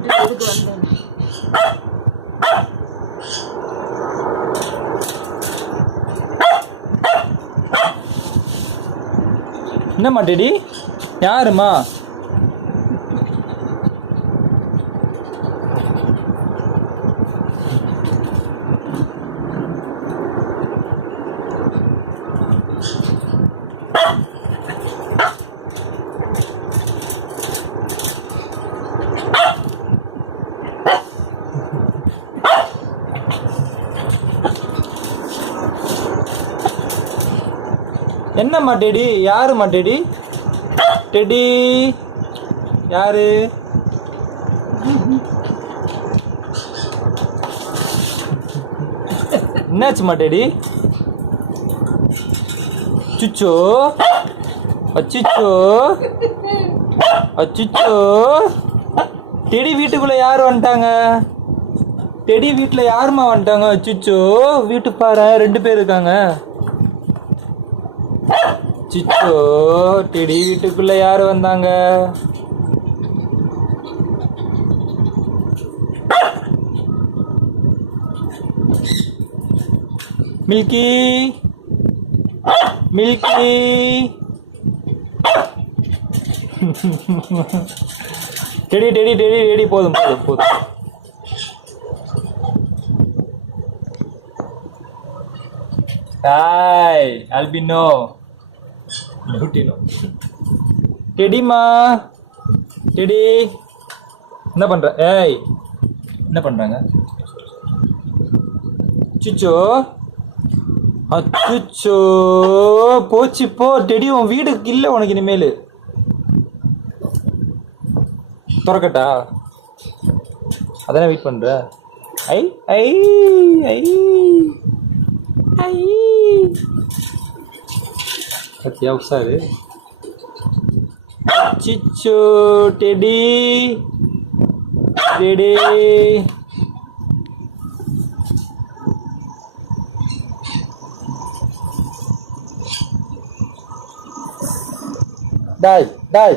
விட்டு எதுக்கு வந்தேன்? என்னம்மா டெடி? யாருமா? என்னம்மா டெடி? யாருமா டெடி? டெடி யாரு? என்னாச்சுமா டெடி? அச்சுச்சோ அச்சுச்சோ அச்சுச்சோ. டெடி வீட்டுக்குள்ள யார் வந்துட்டாங்க? டெடி வீட்டுல யாருமா வந்துட்டாங்க? அச்சுச்சோ, வீட்டு பாரு 2 பேர் இருக்காங்க. சிச்சோ, டெடி வீட்டுக்குள்ள யாரு வந்தாங்க? Milky milky. Teddy teddy teddy teddy. போதும் போதும் போதும். Hi Alpino. லூட்டினோ. டெடிமா. டெடி என்ன பண்ற? ஏய் என்ன பண்றாங்க? சிச்சோ அச்சுச்சோ, போச்சு போ. டெடி உன் வீடு இல்லை உனக்கு இனிமேல். திறக்கட்டா? அதானே வெயிட் பண்ற. ஐ ஐ ஐ ஐ. பத்தியா உஷாரு? சிச்சோ டெடி டெடி. டாய் டாய்.